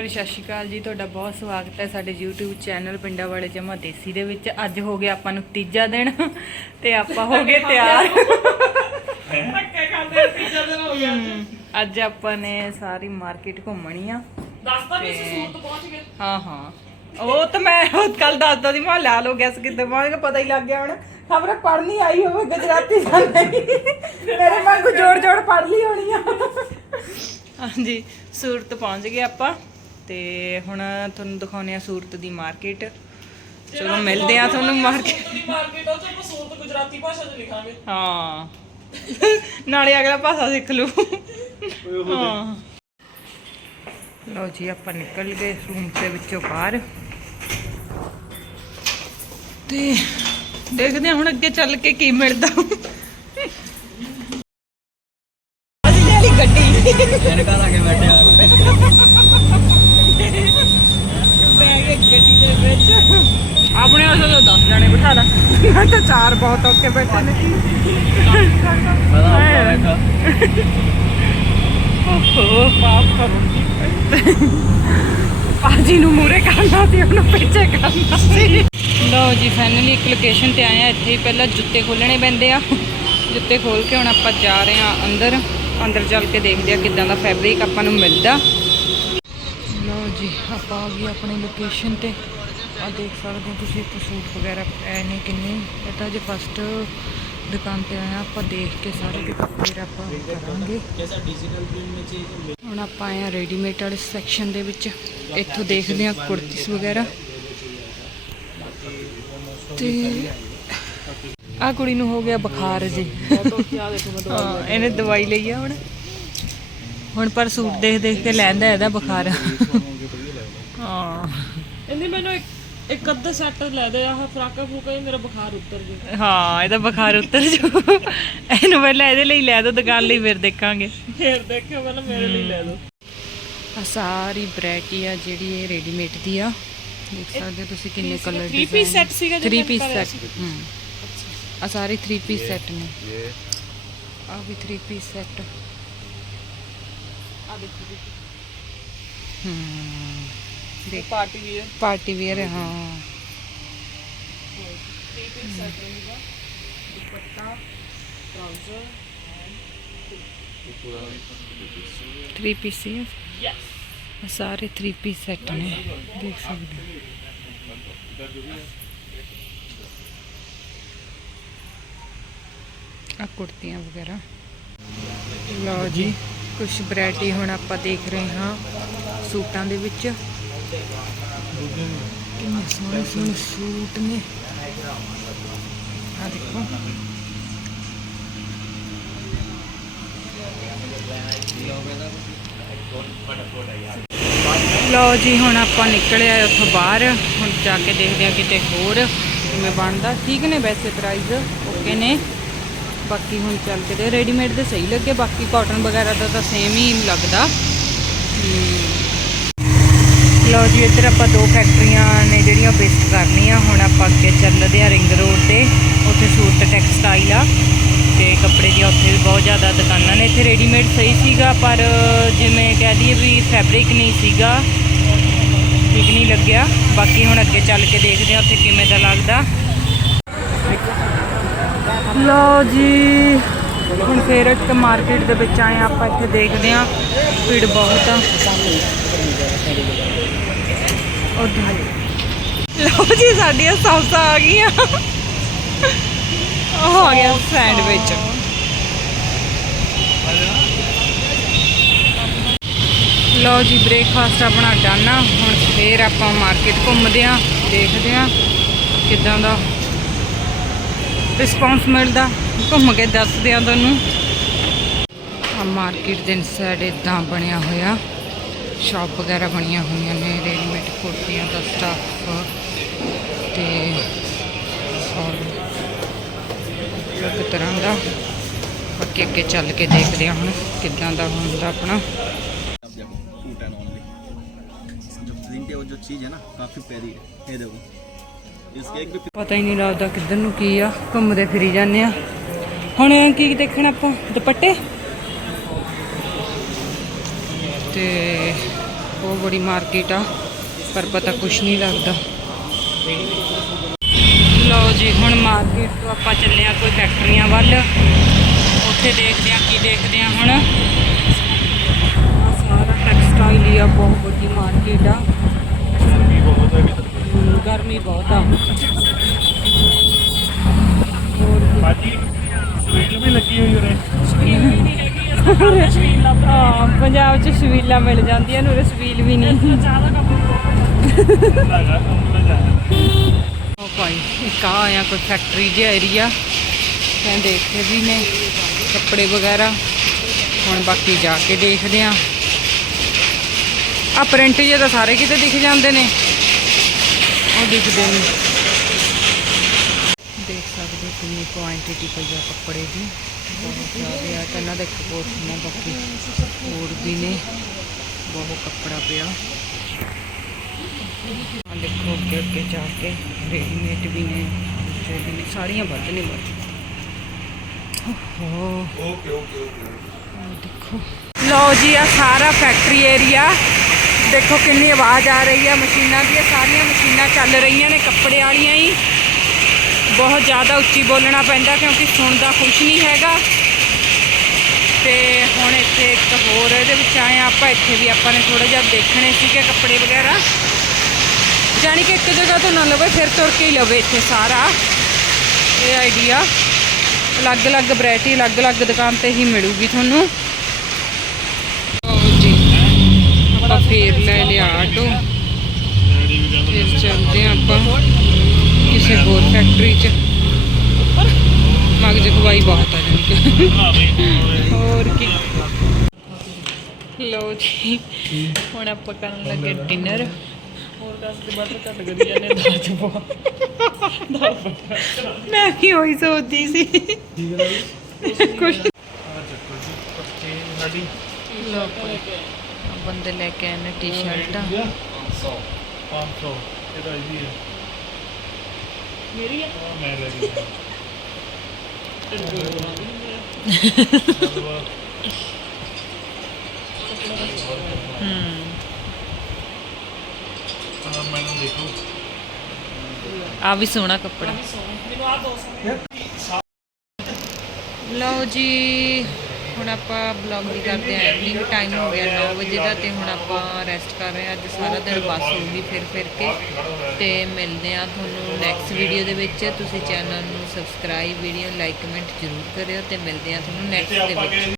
ਭਰੀ ਸਤਿ ਸ਼੍ਰੀ ਅਕਾਲ ਜੀ ਤੁਹਾਡਾ ਬਹੁਤ ਸਵਾਗਤ ਹੈ ਸਾਡੇ YouTube ਚੈਨਲ ਪਿੰਡਾਂ ਵਾਲੇ ਜਮਾ ਦੇਸੀ ਦੇ ਵਿੱਚ। ਅੱਜ ਹੋ ਗਿਆ ਆਪਾਂ ਨੂੰ ਤੀਜਾ ਦਿਨ ਤੇ ਆਪਾਂ ਹੋ ਗਏ ਤਿਆਰ। ਧੱਕੇ ਖਾਂਦੇ ਤੀਜਾ ਦਿਨ ਹੋ ਗਿਆ ਅੱਜ। ਆਪਾਂ ਨੇ ਸਾਰੀ ਮਾਰਕੀਟ ਘੁੰਮਣੀ ਆ। ਦੱਸਦਾ ਵੀ ਅਸੀਂ ਸੂਰਤ ਪਹੁੰਚ ਗਏ। ਹਾਂ ਹਾਂ। ਉਹ ਤਾਂ ਮੈਂ ਕੱਲ ਦੱਸਦਾ ਸੀ ਮੈਂ ਲਾ ਲੋ ਗੈਸ ਕਿੱਦਾਂ ਮਾਰੇਗਾ ਪਤਾ ਹੀ ਲੱਗ ਗਿਆ ਹੁਣ। ਖਬਰ ਪੜ੍ਹਨੀ ਆਈ ਹੋਵੇ ਗੁਜਰਾਤੀ ਜਾਂਦੇ ਮੇਰੇ ਵਾਂਗ ਜੋੜ ਜੋੜ ਪੜ੍ਹ ਲਈ ਹੋਣੀ ਆ। ਹਾਂਜੀ ਸੂਰਤ ਪਹੁੰਚ ਗਏ ਆਪਾਂ। ਤੇ ਹੁਣ ਤੁਹਾਨੂੰ ਦਿਖਾਉਨੇ ਆ ਸੂਰਤ ਦੀ ਮਾਰਕੀਟ। ਚਲੋ ਮਿਲਦੇ ਆ ਤੁਹਾਨੂੰ ਮਾਰਕੀਟ। ਦੀ ਮਾਰਕੀਟ ਉਹ ਚ ਆਪਾਂ ਸੂਰਤ ਗੁਜਰਾਤੀ ਭਾਸ਼ਾ ਚ ਲਿਖਾਂਗੇ। ਹਾਂ। ਨਾਲੇ ਅਗਲਾ ਭਾਸ਼ਾ ਸਿੱਖ ਲੂ ਹਾਂ। ਲਓ ਜੀ ਆਪਾਂ ਨਿਕਲ ਗਏ ਰੂਮ ਦੇ ਵਿੱਚੋਂ ਬਾਹਰ। ਤੇ ਦੇਖਦੇ ਹਾਂ ਹੁਣ ਅੱਗੇ ਚੱਲ ਕੇ ਕੀ ਮਿਲਦਾ। ਅਸੀਂ ਲੈ ਲਈ ਗੱਡੀ ਐਨਕਾਂ ਲਾ ਕੇ ਬੈਠੇ ਆ। ਬੈਗ ਗੱਡੀ ਦੇ ਵਿੱਚ। ਆਪਣੇ ਵਾਸਤੇ ਤਾਂ 10 ਜਾਣੇ ਬਿਠਾ ਲਾ। ਮੈਂ ਤਾਂ ਚਾਰ ਬਹੁਤ ਔਕੇ ਬੈਠੇ ਨੇ। ਮੈਂ ਤਾਂ ਆਪਣਾ ਬੈਠਾ ਓਹੋ ਮਾਫ ਕਰੋ ਜੀ ਪਾਜੀ ਨੂੰ ਮੂਰੇ ਕਰਨਾ ਸੀ ਉਹਨੂੰ ਪਿੱਛੇ ਕਰਨਾ ਸੀ। ਲਓ ਜੀ ਫਾਈਨਲੀ ਇੱਕ ਲੋਕੇਸ਼ਨ ਤੇ ਆਏ ਆ। ਇੱਥੇ ਹੀ ਪਹਿਲਾਂ ਜੁੱਤੇ ਖੋਲਣੇ ਪੈਂਦੇ ਆ। ਜੁੱਤੇ ਖੋਲ ਕੇ ਹੁਣ ਆਪਾਂ ਜਾ ਰਹੇ ਆ ਅੰਦਰ। ਅੰਦਰ ਚੱਲ ਕੇ ਦੇਖਦੇ ਆ ਕਿਦਾਂ ਦਾ ਫੈਬਰਿਕ ਆਪਾਂ ਨੂੰ ਮਿਲਦਾ। ਜੀ ਆਪਾਂ ਆ ਗਏ ਆਪਣੀ ਲੋਕੇਸ਼ਨ ਤੇ। ਆ ਦੇਖ ਸਕਦੇ ਹੋ ਤੁਸੀਂ ਇੱਥੇ ਸੂਟ ਵਗੈਰਾ ਐ ਨੇ ਕਿੰਨੇ। ਇਹ ਤਾਂ ਜੇ ਫਸਟ ਦੁਕਾਨ ਤੇ ਆਇਆ ਆਪਾਂ ਦੇਖ ਕੇ ਸਾਰੇ ਫਿਰ ਆਪਾਂ ਕਰਾਂਗੇ। ਹੁਣ ਆਪਾਂ ਆਏ ਆ ਰੈਡੀਮੇਡ ਵਾਲੇ ਸੈਕਸ਼ਨ ਦੇ ਵਿੱਚ। ਇੱਥੋਂ ਦੇਖਦੇ ਹਾਂ ਕੁੜਤੀਸ ਵਗੈਰਾ। ਤੇ ਆ ਕੁੜੀ ਨੂੰ ਹੋ ਗਿਆ ਬੁਖਾਰ ਜੀ ਇਹਨੇ ਦਵਾਈ ਲਈ ਆ ਹੁਣ। ਹੁਣ ਪਰ ਸੂਟ ਦੇਖ ਦੇਖ ਕੇ ਲੈਂਦਾ ਇਹਦਾ ਬੁਖਾਰ। ਹਾਂ ਇੰਨੀ ਮੈਨੂੰ ਇੱਕ ਇੱਕ ਅੱਧਾ ਸੈੱਟ ਲੈ ਦੇ ਆਹ ਫਰਾਕਾ ਫੂਕਾ ਹੀ ਮੇਰਾ ਬੁਖਾਰ ਉਤਰ ਜੇ। ਹਾਂ ਇਹਦਾ ਬੁਖਾਰ ਉਤਰ ਜੂ। ਇਹਨੂੰ ਪਹਿਲਾਂ ਇਹਦੇ ਲਈ ਲੈ ਦੋ ਦੁਕਾਨ ਲਈ ਫਿਰ ਦੇਖਾਂਗੇ। ਫੇਰ ਦੇਖਿਓ ਪਹਿਲਾਂ ਮੇਰੇ ਲਈ ਲੈ ਦੋ। ਆ ਸਾਰੀ ਵੈਰਾਈਟੀ ਆ ਜਿਹੜੀ ਇਹ ਰੈਡੀਮੇਡ ਦੀ ਆ। ਦੇਖ ਸਕਦੇ ਹੋ ਤੁਸੀਂ ਕਿੰਨੇ ਕਲਰ three piece set ਸੀਗਾ ਜਿਹੜਾ 3 ਪੀਸ ਸੈੱਟ ਹੂੰ। ਆ ਸਾਰੇ 3 ਪੀਸ ਸੈੱਟ ਨੇ ਆ ਵੀ 3 ਪੀਸ ਸੈੱਟ ਆ ਦੇਖੋ। ਹੂੰ। ਦੇਖ। ਪਾਰਟੀ ਵੀਅਰ ਪਾਰਟੀ ਵੇਅਰ ਹਾਂ। ਥ੍ਰੀ ਪੀਸ ਸੈੱਟ ਰਹੇਗਾ। ਦੁਪੱਟਾ ਟਰਾਊਜ਼ਰ 3 ਪੀਸ ਹੀ। ਯੈਸ ਸਾਰੇ 3 ਪੀਸ ਸੈੱਟ ਨੇ। ਦੇਖ ਸਕਦੇ ਹੋ। ਆ ਕੁੜਤੀਆਂ ਵਗੈਰਾ। ਲਓ ਜੀ ਕੁਝ ਵੈਰਾਈਟੀ ਹੁਣ ਆਪਾਂ ਦੇਖ ਰਹੇ ਹਾਂ ਸੂਟਾਂ ਦੇ ਵਿੱਚ। ਕਿੰਨੇ ਸੋਹਣੇ ਸੋਹਣੇ ਸੂਟ ਨੇ ਆ ਦੇਖੋ ਲਓ ਜੀ ਹੁਣ ਆਪਾਂ ਨਿਕਲੇ ਆ ਉੱਥੋਂ ਬਾਹਰ ਹੁਣ ਜਾ ਕੇ ਦੇਖਦੇ ਆ ਕਿਤੇ ਹੋਰ ਕਿਵੇਂ ਬਣਦਾ ਠੀਕ ਨੇ ਵੈਸੇ ਪ੍ਰਾਈਸ ਓਕੇ ਨੇ ਬਾਕੀ ਹੁਣ ਚੱਲ ਕੇ ਦੇ ਰੈਡੀਮੇਡ ਦੇ ਸਹੀ ਲੱਗੇ ਬਾਕੀ ਕਾਟਨ ਵਗੈਰਾ ਦਾ ਤਾਂ ਸੇਮ ਹੀ ਲੱਗਦਾ ਲਓ ਜੀ, ਇੱਧਰ ਆਪਾਂ ਦੋ ਫੈਕਟਰੀਆਂ ਨੇ ਜਿਹੜੀਆਂ ਵਿਜ਼ਿਟ ਕਰਨੀਆਂ। ਹੁਣ ਆਪਾਂ ਅੱਗੇ ਚੱਲਦੇ ਆ ਰਿੰਗ ਰੋਡ ਤੇ। ਉੱਥੇ ਸੂਰਤ ਟੈਕਸਟਾਈਲ ਆ। ਤੇ ਕੱਪੜੇ ਦੀਆਂ ਉੱਥੇ ਵੀ ਬਹੁਤ ਜ਼ਿਆਦਾ ਦੁਕਾਨਾਂ ਨੇ। ਇੱਥੇ ਰੈਡੀਮੇਡ ਸਹੀ ਸੀਗਾ, ਪਰ, ਜਿਵੇਂ ਕਹਿ ਦਈਏ ਵੀ ਫੈਬਰਿਕ ਨਹੀਂ ਸੀਗਾ। ਠੀਕ ਨਹੀਂ ਲੱਗਿਆ। ਬਾਕੀ ਹੁਣ ਅੱਗੇ ਚੱਲ ਕੇ ਦੇਖਦੇ ਆ ਉੱਥੇ ਕਿਵੇਂ ਦਾ ਲੱਗਦਾ। ਲਓ ਜੀ ਹੁਣ ਫੇਰ ਇੱਕ ਮਾਰਕੀਟ ਦੇ ਵਿੱਚ ਆਏ ਆਪਾਂ ਇੱਥੇ ਦੇਖਦੇ ਆ ਭੀੜ ਬਹੁਤ ਆ। ਲਓ ਜੀ, ਸਾਡੀਆਂ ਸੌਸਾ ਆ ਗਈਆਂ। ਉਹ ਆ ਗਿਆ ਸੈਂਡਵਿਚ। ਲਓ ਜੀ, ਬ੍ਰੇਕਫਾਸਟ ਆਪਣਾ ਡਨ ਆ। ਹੁਣ ਫੇਰ ਆਪਾਂ ਮਾਰਕੀਟ ਘੁੰਮਦੇ ਆ ਦੇਖਦੇ ਆ ਕਿਦਾਂ ਦਾ ਰਿਸਪੌਂਸ ਮਿਲਦਾ। ਘੁੰਮ ਕੇ ਦੱਸਦੇ ਆ ਤੁਹਾਨੂੰ ਆ ਮਾਰਕੀਟ ਦੇ ਇਨਸਾਈਡ ਇਦਾਂ ਬਣਿਆ ਹੋਇਆ ਸ਼ਾਪ ਵਗੈਰਾ ਬਣੀਆਂ ਹੋਈਆਂ ਨੇ ਰੈਡੀਮੇਡ ਕੁਰਤੀਆਂ ਦਾ ਸਟਾਫ ਤੇ ਔਰ ਇੱਕ ਤਰ੍ਹਾਂ ਦਾ ਬਾਕੀ ਅੱਗੇ ਚੱਲ ਕੇ ਦੇਖਦੇ ਹਾਂ ਹੁਣ ਕਿੱਦਾਂ ਦਾ ਹੁੰਦਾ ਆਪਣਾ अब देखो सूट एंड ओनली जो प्रिंट है वो जो चीज़ है ना काफ़ी प्यारी है ये देखो इसके एक भी ਪਤਾ ਹੀ ਨਹੀਂ ਲੱਗਦਾ ਕਿੱਧਰ ਨੂੰ ਕੀ ਆ ਘੁੰਮਦੇ ਫਿਰੀ ਜਾਂਦੇ ਆ ਹੁਣ ਕੀ ਦੇਖਣਾ ਆਪਾਂ? ਦੁਪੱਟੇ? ਤੇ ਉਹ ਬੜੀ ਮਾਰਕੀਟ ਆ, ਪਰ ਪਤਾ ਕੁਛ ਨਹੀਂ ਲੱਗਦਾ। ਲਓ ਜੀ, ਹੁਣ ਮਾਰਕੀਟ ਤੋਂ ਆਪਾਂ ਚੱਲੇ ਆ ਕੋਈ ਫੈਕਟਰੀਆਂ ਵੱਲ। ਉੱਥੇ ਦੇਖਦੇ ਆ ਕੀ ਦੇਖਦੇ ਆ ਹੁਣ। ਸਾਰਾ ਟੈਕਸਟਾਈਲ ਹੀ ਆ, ਬਹੁਤ ਵੱਡੀ ਮਾਰਕੀਟ ਆ। ਗਰਮੀ ਬਹੁਤ ਆ। ਹੋਰ ਬਾਜੀ ਵੀ ਲੱਗੀ ਹੋਈ ਉਰੇ। ਹਾਂ ਪੰਜਾਬ 'ਚ ਸ਼ਵੀਲਾਂ ਮਿਲ ਜਾਂਦੀਆਂ ਨੂੰ ਰਸਵੀਲ ਵੀ ਨਹੀਂ। ਲੱਗਾ ਤੁਹਾਨੂੰ ਜਾ ਉਹ ਭਾਈ ਇੱਕ ਆ ਆਇਆ ਕੋਈ ਫੈਕਟਰੀ ਜਿਹਾ ਏਰੀਆ ਕਹਿੰਦੇ ਇੱਥੇ ਵੀ ਨੇ ਕੱਪੜੇ ਵਗੈਰਾ। ਹੁਣ ਬਾਕੀ ਜਾ ਕੇ ਦੇਖਦੇ ਆ। ਆ ਪ੍ਰਿੰਟ ਜੇ ਤਾਂ ਸਾਰੇ ਕਿਤੇ ਦਿਖ ਜਾਂਦੇ ਨੇ। ਉਹ ਦਿਖਦੇ ਨੇ। ਦੇਖ ਕਿੰਨੀ ਕੁਆਂਟੀਟੀ ਪਈ ਆ ਕੱਪੜੇ ਦੀ। ਬਹੁਤ ਜ਼ਿਆਦਾ ਆ। ਤਾਂ ਇਹਨਾਂ ਦਾ ਇੱਕ ਪੋਰਸ਼ਨ ਆ ਬਾਕੀ ਹੋਰ ਵੀ ਨੇ। ਬਹੁਤ ਕੱਪੜਾ ਪਿਆ। ਆ ਦੇਖੋ ਅੱਗੇ ਅੱਗੇ ਜਾ ਕੇ ਰੈਡੀਮੇਡ ਵੀ ਨੇ। ਵੀ ਨੇ। ਸਾਰੀਆਂ ਵੱਧ ਨੇ ਵੱਧ। ਓਕੇ ਓਕੇ ਓਕੇ ਦੇਖੋ। ਲਓ ਜੀ ਆ ਸਾਰਾ ਫੈਕਟਰੀ ਏਰੀਆ ਦੇਖੋ ਕਿੰਨੀ ਆਵਾਜ਼ ਆ ਰਹੀ ਆ। ਮਸ਼ੀਨਾਂ ਦੀਆਂ ਸਾਰੀਆਂ ਮਸ਼ੀਨਾਂ ਚੱਲ ਰਹੀਆਂ ਨੇ ਕੱਪੜੇ ਵਾਲੀਆਂ ਹੀ। ਬਹੁਤ ਜ਼ਿਆਦਾ ਉੱਚੀ ਬੋਲਣਾ ਪੈਂਦਾ ਕਿਉਂਕਿ ਸੁਣਦਾ ਕੁਝ ਨਹੀਂ ਹੈਗਾ। ਤੇ ਹੁਣ ਇੱਥੇ ਇੱਕ ਹੋਰ ਇਹਦੇ ਵਿੱਚ ਆਏ ਹਾਂ ਆਪਾਂ, ਇੱਥੇ ਵੀ ਆਪਾਂ ਨੇ ਥੋੜਾ ਜਿਹਾ ਦੇਖਣੇ ਸੀਗੇ ਕੱਪੜੇ ਵਗੈਰਾ। ਜਾਣੀ ਕਿ ਇੱਕ ਜਗ੍ਹਾ ਤੋਂ ਨਾ ਲਵੇ, ਫਿਰ ਤੁਰ ਕੇ ਹੀ ਲਵੇ ਇੱਥੇ ਸਾਰਾ। ਇਹ ਆਈਡੀਆ ਅਲੱਗ-ਅਲੱਗ ਵੈਰਾਈਟੀ ਅਲੱਗ-ਅਲੱਗ ਦੁਕਾਨ ਤੇ ਹੀ ਮਿਲੂਗੀ ਤੁਹਾਨੂੰ। ਲਓ ਜੀ, ਆਪਾਂ ਫੇਰ ਲੈ ਲਿਆ ਆਟੋ। ਫਿਰ ਚੱਲਦੇ ਹਾਂ ਆਪਾਂ। ਕਿਸੇ ਹੋਰ ਫੈਕਟਰੀ 'ਚ। ਮਗਜ ਖਵਾਈ ਬਹੁਤ ਆ ਕਿ। ਹੋਰ ਕੀ। ਲਓ ਜੀ ਹੁਣ ਆਪਾਂ ਕਰਨ ਲੱਗੇ ਡਿਨਰ ਹੋਰ ਦੱਸ ਦੇ ਬਾਅਦ ਘੱਟ ਕਰੀ ਜਾਂਦੇ ਦਾਲ ਚ ਪਾ ਮੈਂ ਵੀ ਉਹੀ ਸੋਚਦੀ ਸੀ। ਕੁਛ ਬੰਦੇ ਲੈ ਕੇ ਆਏ ਨੇ ਟੀ-ਸ਼ਰਟਾਂ 500 ਇਹਦਾ ਹੀ ਹੈ। ਮੇਰੀ ਆ ਆਹ ਮੈਂ ਲੈ ਗਿਆ ਹੂੰ ਆਹ ਮੈਨੂੰ ਦੇਖੋ ਆ ਵੀ ਸੋਹਣਾ ਕੱਪੜਾ। ਮੈਨੂੰ ਆ 200 ਲਓ ਜੀ। ਹੁਣ ਆਪਾਂ ਬਲੌਗ ਦੀ ਕਰਦੇ ਆਂ ਐਂਡਿੰਗ ਟਾਈਮ ਹੋ ਗਿਆ 9 ਵਜੇ ਦਾ ਤੇ ਹੁਣ ਆਪਾਂ ਰੈਸਟ ਕਰ ਰਹੇ ਹਾਂ, ਅੱਜ ਸਾਰਾ ਦਿਨ ਬੱਸ ਹੋਊਗੀ ਫਿਰ ਫਿਰ ਕੇ। ਤੇ ਮਿਲਦੇ ਆ ਤੁਹਾਨੂੰ ਨੈਕਸਟ ਵੀਡੀਓ ਦੇ ਵਿੱਚ। ਤੁਸੀਂ ਚੈਨਲ ਨੂੰ ਸਬਸਕ੍ਰਾਈਬ ਵੀਡੀਓ ਲਾਈਕ ਕਮੈਂਟ ਜ਼ਰੂਰ ਕਰਿਓ ਤੇ ਮਿਲਦੇ ਆ ਤੁਹਾਨੂੰ ਨੈਕਸਟ ਦੇ ਵਿੱਚ।